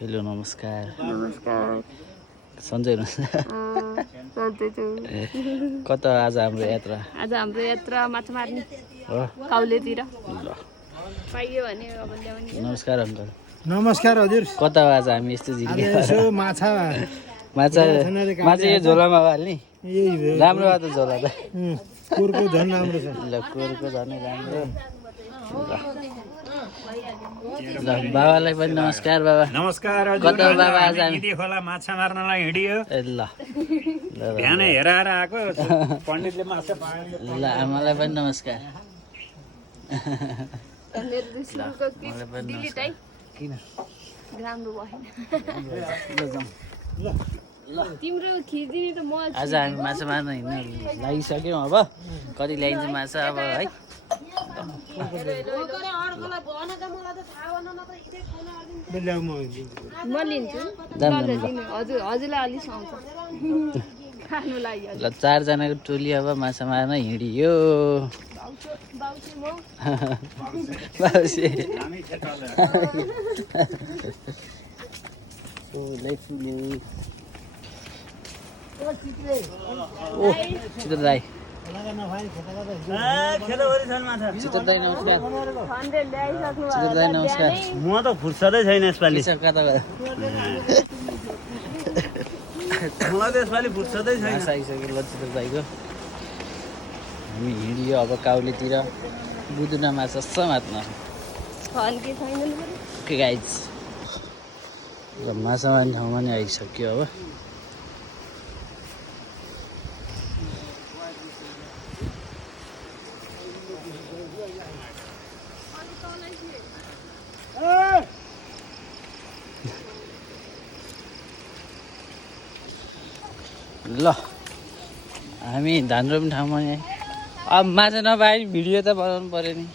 Hello नमस्कार नमस्कार सन्चै हुनुहुन्छ कता आज हाम्रो यात्रा माछा मार्ने हो काउलेतिर ल पाइयो भने अब ल्याउने नमस्कार अङ्कल नमस्कार हजुर कता आज हामी यस्तो आज जिल्ला यसो माछा माछा माछा यो झोलामा हाल्ने यही भयो राम्रो भयो त झोला त कुरको झन् राम्रो छ ल कोरको झनै राम्रो ल बाबालाई पनि नमस्कार बाबा नमस्कार कता हो बाबा आज हामी हिँडी खोला माछा मार्नलाई हिँडियो ए ल बिहानै हेराएर आएको पण्डितले माछा पाएन ल आमालाई पनि नमस्कार मेरो दुस्रोको मलाई पनि डिलिट है किन राम्रो भएन ल जाउँ तिम्रो खिचिदिने त म आज हामी माछा मार्न हिँड्न लागिसक्यौँ अब कति ल्याइन्छ माछा अब है ल्याउ म म लिन्छु जाऊँ, ल जाऊँ, ल। दिनु हजुरलाई अलि सुहाउँछ खानु लागि ल चारजनाको टोली अब माछा मार्न हिँडियो बाउचे म बाउसे फुलै फुल्यो ओ चित्र दाई चित्र दाई नमस्कार हन्ड्रेड ल्याइसक्नु चित्र दाई नमस्कार म त फुर्सदै छैन यसपालि के छ कता गयो मलाई त यसपालि फुर्सदै छैन माछा आइसक्यो ल चित्र दाईको हामी हिँडियो अब काउलेतिर बुदुना माछा समात्न फन्के छैन के गाइज ल माछा मार्ने ठाउँमा नि आइसक्यो अब ल हामी धान रोप्ने ठाउँमा नि आयौँ। अब माछा नपाए नि भिडियो त बनाउनु पऱ्यो नि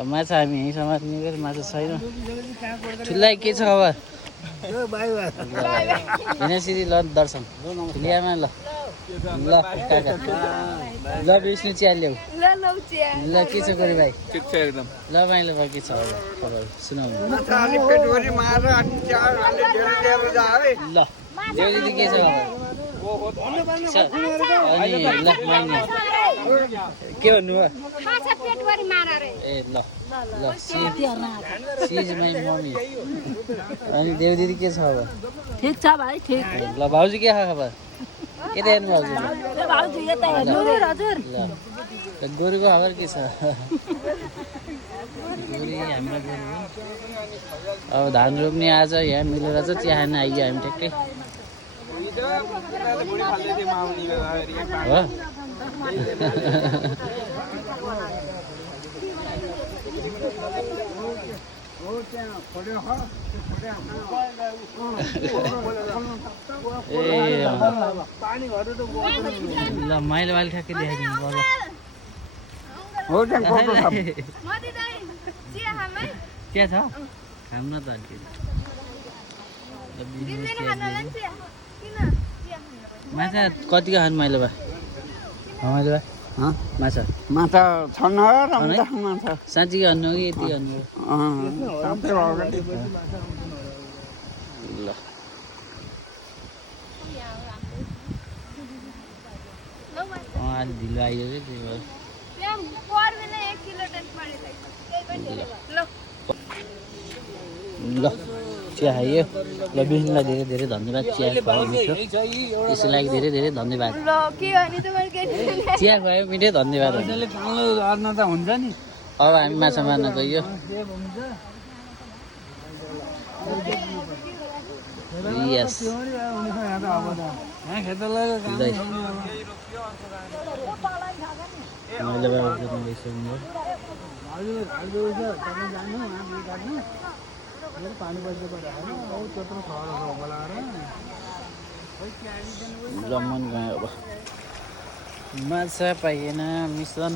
अब माछा हामी यहीँ समात्ने गरी माछा छैन ठुलै के छ खबर हिँडेसिरी ल दर्शन ठुलियामा ल ल काका ल विष्णु चिया ल्याऊ ल लौ चिया ल के छ गोरी भाइ ठिक छ एकदम ल माइलो भाइ के छ अब खबर सुनाउनु ल देउजी के छ खबर छ? अनि ल माइने के भन्नु भयो माछा पेटभरि मारा रे ए ल ल सिज माइ मम्मी अनि देउ दिदी के छ खबर ठिक छ भाइ ठिक ल भाउजू के छ खबर यता हेर्नु भाउजू भाउजू यता हेर्नु हजुर ल गोरुको खबर के छ गोरी हाम्रो गोरु हो। अब धान रोप्ने आज यहाँ मिलेर चाहिँ चिया खान आइयो हामी ठ्याक्कै हो ए ल माइलो वाली ठ्याक्कै देखाइदिनु ल चिया छ खाउँ न त माछा कतिको खानु माइलो भए माइलो भए माछा माछा छन् राम्रो माछा साँच्चीको खानु हो कि यति खानु हो ल अलि ढिलो आइयो कि त्यही भएर ल चिया खाइयो ल विष्णुलाई धेरै धेरै धन्यवाद चिया खुवायो मिठो त्यसको लागि धेरै धेरै धन्यवाद चिया खुवायो मिठो धन्यवाद त हुन्छ नि अब हामी माछा मार्न गयो यस मैले बाबा गइसक्नु रमन गयो अब माछा पाइएन मिसन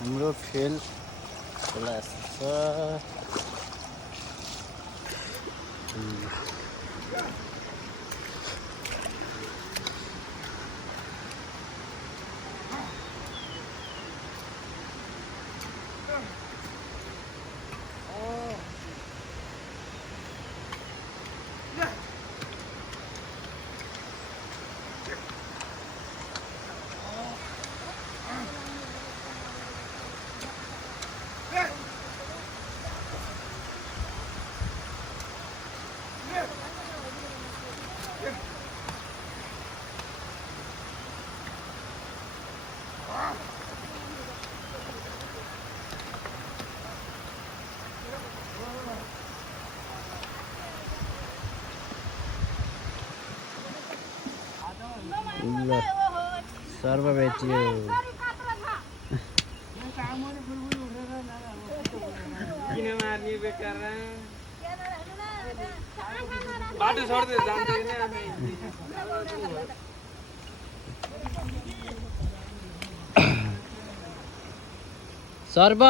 हाम्रो फेल खोला छ ल सर्व भेटियो किन मार्ने बेकार बाटो छोड्दै जान्छ सर्व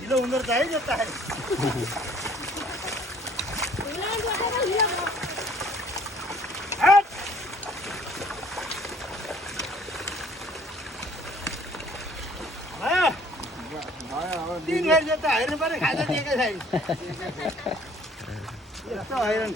ढिलो हुँदो रहेछ है जताखेरि तीन घर जता हेर्नु पर्यो खाजा दिएकै छैन यस्तो हैरान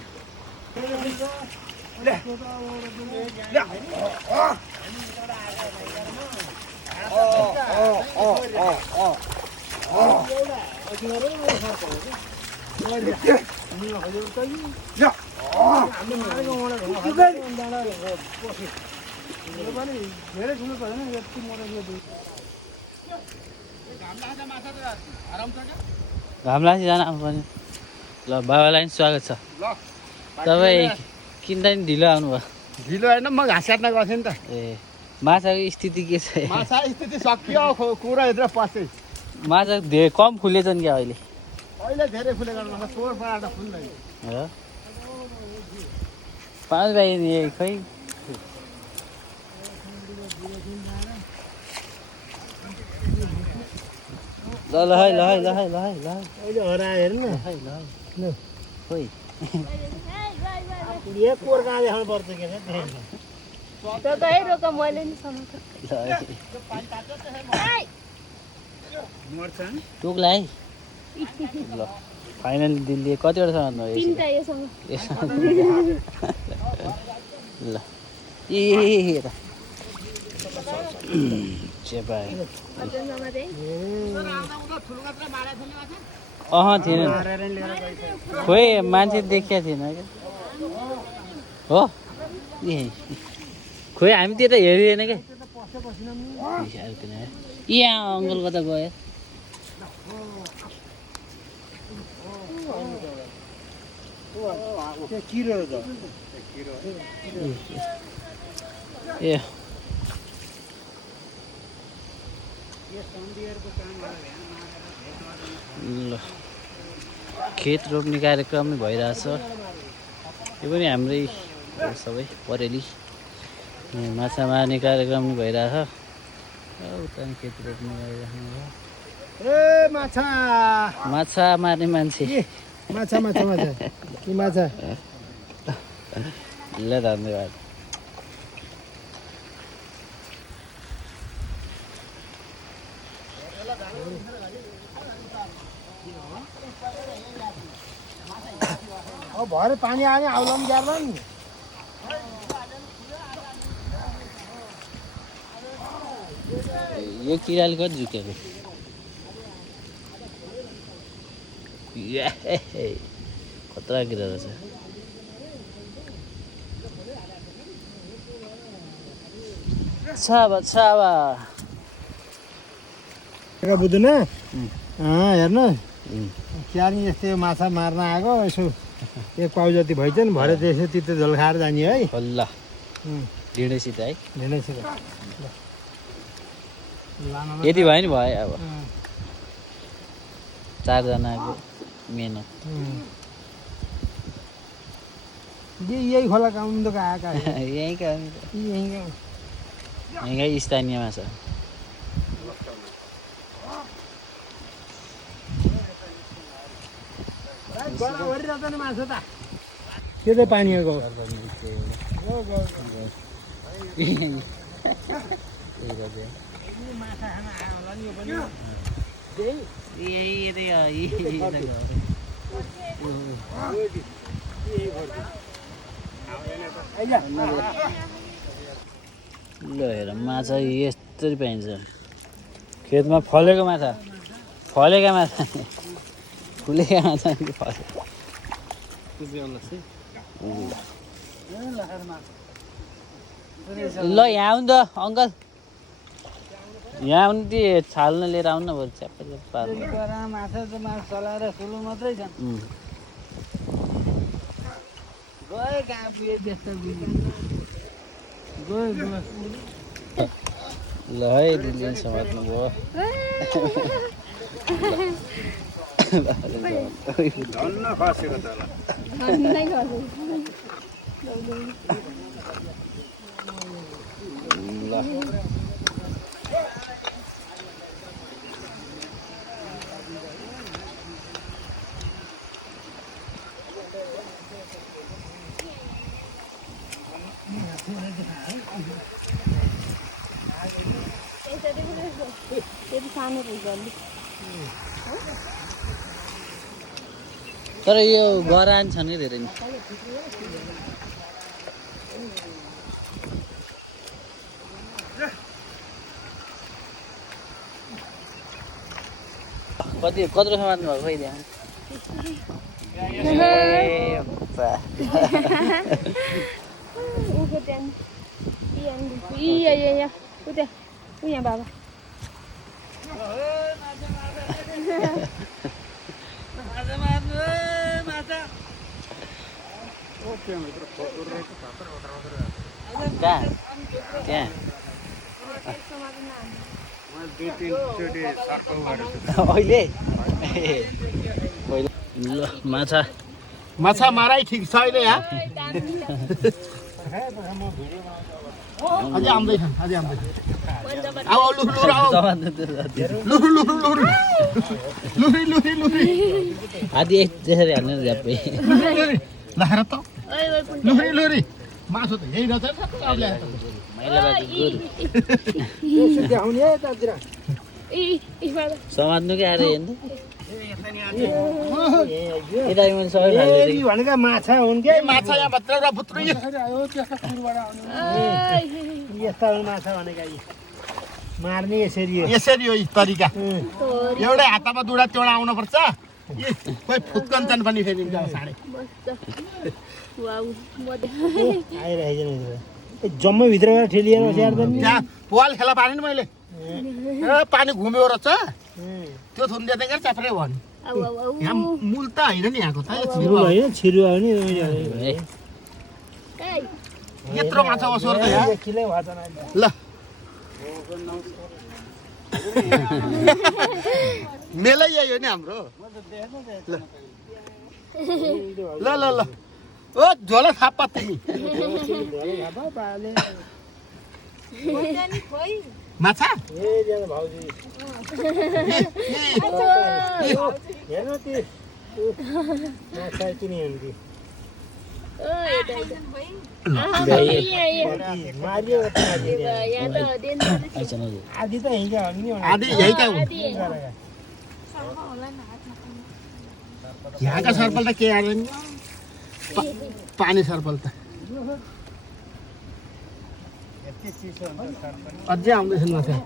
धेरै ठुलो पर्दैन यति मोटो घामलासी जान आउनुपर्ने ल बाबालाई पनि स्वागत छ तपाईँ किन्दा नि ढिलो आउनुभयो ढिलो होइन म घाँस काट्न गएको थिएँ नि त ए माछाको स्थिति के छ माछा स्थिति सकियो कुराभित्र पस्दै माछा धेरै कम फुलेछन् क्या अहिले अहिले धेरै फुलेको माछा चोर पराएर फुल्दैन हो पाँच भाइ नि खै ल ल है ल है ल है ल है ल है अहिले हरायो हेर्नु न है ल है खोइ एक कोर कहाँ देखाउनु पर्छ के रोक मैले नि समाएको ल टोक्ला है ल फाइनली दिल्ली कतिवटा सामान भयो तिनटा योसँग ल ए त चेपा थिएन खोइ मान्छे देखिया थिएन क्या हो खोइ हामी त्यता हेरिएन क्या यहाँ अङ्कल कता गयो किरो त ए ल खेत रोप्ने कार्यक्रम भइरहेछ यो पनि हाम्रै सबै परेली माछा मार्ने कार्यक्रम नि भइरहेछ उता खेत रोप्ने गरिराख्नु ए माछा माछा मार्ने मान्छे माछा माछा माछा कि माछा ल धन्यवाद अब भरे पानी आयो भने आउला पनि ग्यार्ला नि यो किराले कति झुकेको खतरा किरा रहेछ छाबा छाबा बुझ्दैन हेर्नु क्यारी यस्तै माछा मार्न आएको यसो एक पाउ जति भइन्छ नि भरे त्यसो तितो झोल खाएर जाने है ल ढिँडैसित है ढिँडैसित यति भयो नि भयो अब चारजनाको मेहनत यही खोला काउन्डोको आएका यहीँका यहीँकै स्थानीय माछा माछा त त्यो चाहिँ पानीको ल हेर माछा यस्तरी पाइन्छ खेतमा फलेको माछा फलेका माछा फुलेका माछा ल यहाँ आउनु त अङ्कल यहाँ आउनु त्यो छाल्न लिएर आउनु न बरु च्याप्पा पार्नु माछा त माछा चलाएर सुलु मात्रै छन् गयो कहाँ पुगे त्यस्तो गयो ल है दिदीले समात्नु भयो धन्न खसेको त झन्डै खस्यो। ल त्यो सानो रहेछ अलिक। तर यो गरान छ नि धेरै नि कति कत्रो समात्नु भएको खै त्यहाँ ऊको त्यहाँ यहाँ उता ऊ यहाँ बाबा कहाँ त्यहाँ अहिले ल माछा माछा माराइ ठिक छ अहिले यहाँ अझै आउँदैछन् अझै आउँदैछन् अब लुहुरी आधी त्यसरी हाल्नु झ्याप्पै लाएर त लुहुरी मासु त यही रहेछ मैला बाटो गुरु समात्नु क्या अरे हेर्नु यता मैले सबै फालिदिएँ भनेका माछा हुन् कि माछा यहाँ भत्र भुत्रो यस्ता माछा भनेका मार्ने यसरी हो तरिका एउटै हातमा दुडा चौडा आउनुपर्छ खोइ फुत्कन्छन् पनि फेरि साँडे जम्मै भित्रबाट ठेलिएर त्यहाँ पाल खेला पारेँ नि मैले पानी घुम्यो रहेछ त्यो थुन्दिया देखेर चाप्रै भयो नि यहाँ मूल त होइन नि यहाँको त छिरुवा हो नि यत्रो माछा बसोर त यहाँ ल मेलै यही हो नि हाम्रो ल ल ल ओ झोला थाप्पा तिमी माछा आधी त यही का यहाँका सर्पल त के आएर नि पानी सर्पल त अझै आउँदैछन् माछा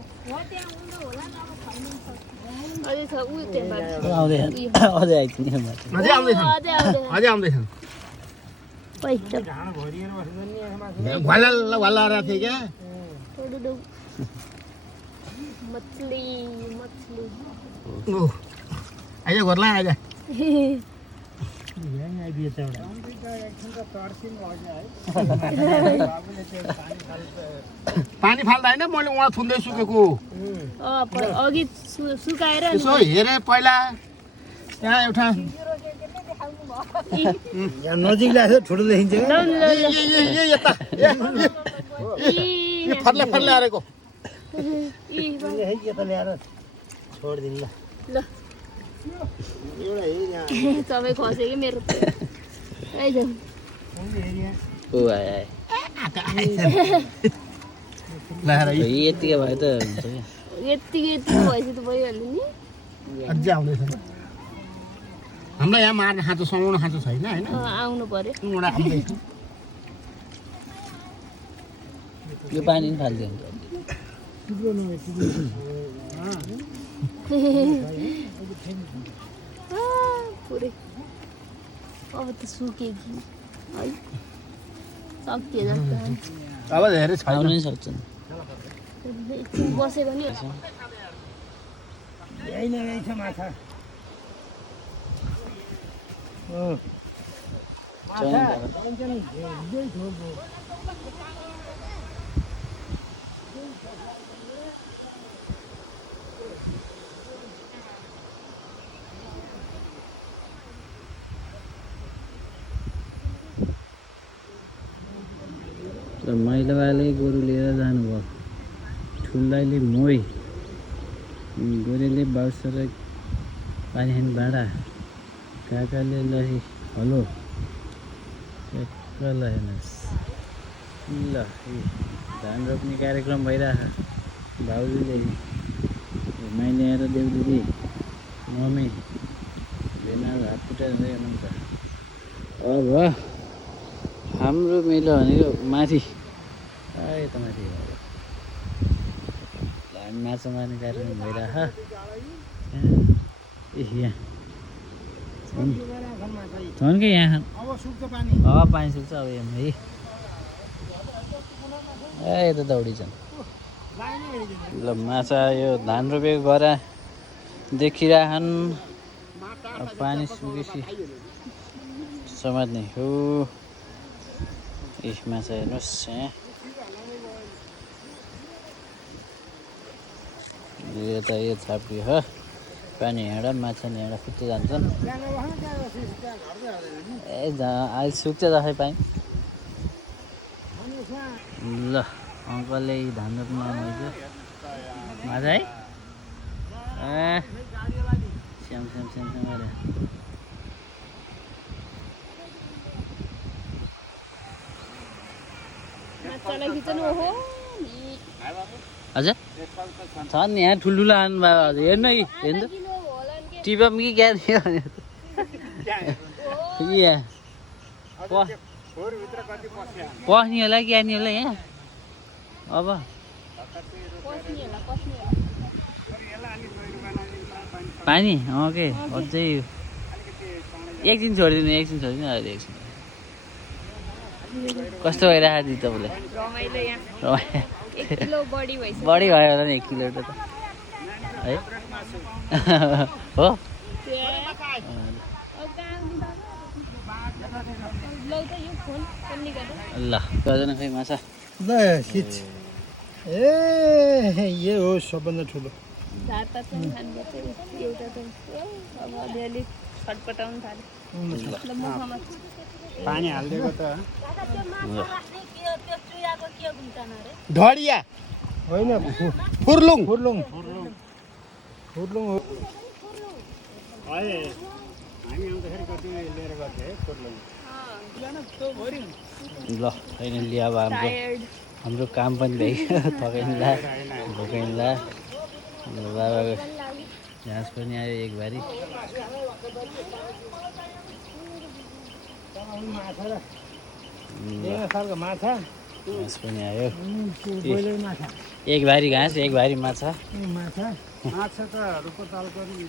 अझै आइपुग्ने अझै आउँदैछन् भल्ला थिए क्या आइज घरला आइज पानी फाल्दा होइन मैले उहाँ थुन्दै सुकेको अघि सुकाएर यसो हेरेँ पहिला त्यहाँ एउटा नजिक ल्याएको ठुलो देखिन्छ यता फर्ले आएको यता ल्याएर छोडिदिनु ल सबै खस्यो कि मेरो यतिकै भयो त हुन्छ क्या यतिकै भएपछि त भइहाल्यो नि अझै आउँदैछ हामीलाई यहाँ मार्ने खाँचो समाउन खाँचो छैन होइन आउनु पर्यो आउँदैछ यो पानी पनि फालिदियो पुरै अब त सुक्यो कि है सकियो जस्तो अब धेरै आउनु नि सक्छन् एकछिन बस्यो भने यही नै रहेछ माछा मैलावाले गोरु लिएर जानुभयो ठुलाइले मोही गोरेले बाउसर पानी खाने भाँडा काकाले लही हलो ल हेर्नुहोस् ल धान रोप्ने कार्यक्रम भइरहेछ भाउजूले माइली आएर देउदिदी मम्मी भेनाहरू हात खुट्टा हुनुहुन्छ अब हाम्रो मेलो भनेको माथि यता माथि हामी माछा मार्ने कार्यक्रम भइरहेछ यहाँ छन् कि यहाँ पानी सुक्छ अब यहाँ है यता दौडी छन् ल माछा यो धान रोपेको गरा देखिरहन् पानी सुकेपछि समात्ने हो माछा हेर्नुहोस् यहाँ यता यो छाप्रियो हो पानी हिँडा माछा हिँडा फुट्दै जान्छन् अहिले सुक्छ जस्तै पानी ल अङ्कलले धान रोप्नु आउनुहुन्छ माछा है स्याम गरेर हजुर छन् नि यहाँ ठुल्ठुलो आउनु भयो हजुर हेर्नु कि हेर्नु टिपम कि क्या थियो यहाँ पस्ने होला कि नि होला यहाँ अब पानी ओके अझै एकछिन छोडिदिनु अहिले एकछिन कस्तो भइरहेको थियो तपाईँलाई बढी भयो होला नि 1 किलो त है हो ल गजन खै माछा ल खिच ए यो हो सबभन्दा ठुलो पानी हालिदिएको त ढडिया होइन फुर्लुङ अहिले हामी आउँदाखेरि कति लिएर गएको है फुर्लुङ ल फाइनली अब हाम्रो काम पनि भइगयो थकाइला भोकाइला बाबाको घाँस पनि आयो एक बारी माछा घाँस पनि आयो एक भारी घाँस एक भारी माछा माछा माछा त रुपतालको नि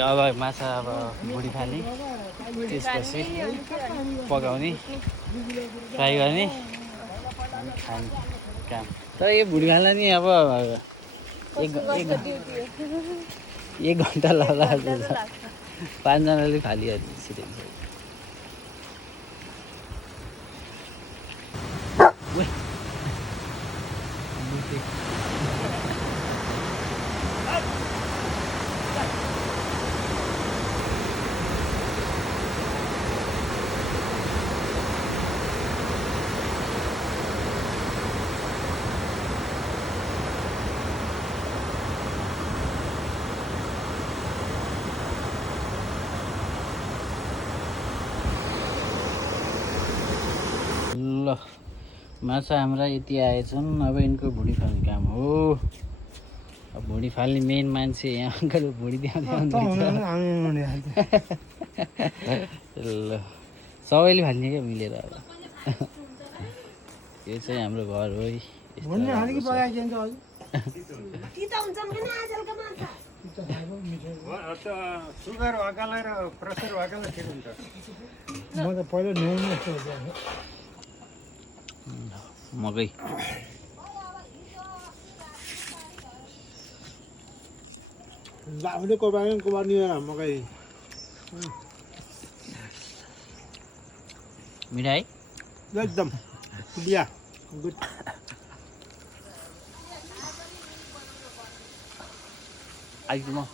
अब माछा अब बुढी फाल्ने त्यसपछि पकाउने फ्राई गर्ने खाने काम तर यो भुँडी फाल्न नि अब एक घन्टा लाग्ला 5 जनाले फालिहाल्छ छिटै ल माछा हाम्रा यति आएछन् अब यिनको भुँडी फाल्ने काम हो अब भुँडी फाल्ने मेन मान्छे यहाँ अङ्कल भुँडी देखाउँदै ल सबैले फाल्ने क्या मिलेर अब यो चाहिँ हाम्रो घर हो सुगर भएकालाई र प्रेसर भएकालाई ठिक हुन्छ म त पहिला नुहाउनु जस्तो मकै Dạo có bao nhiêu là một cái मिठो है एकदम बिया गुड आइज म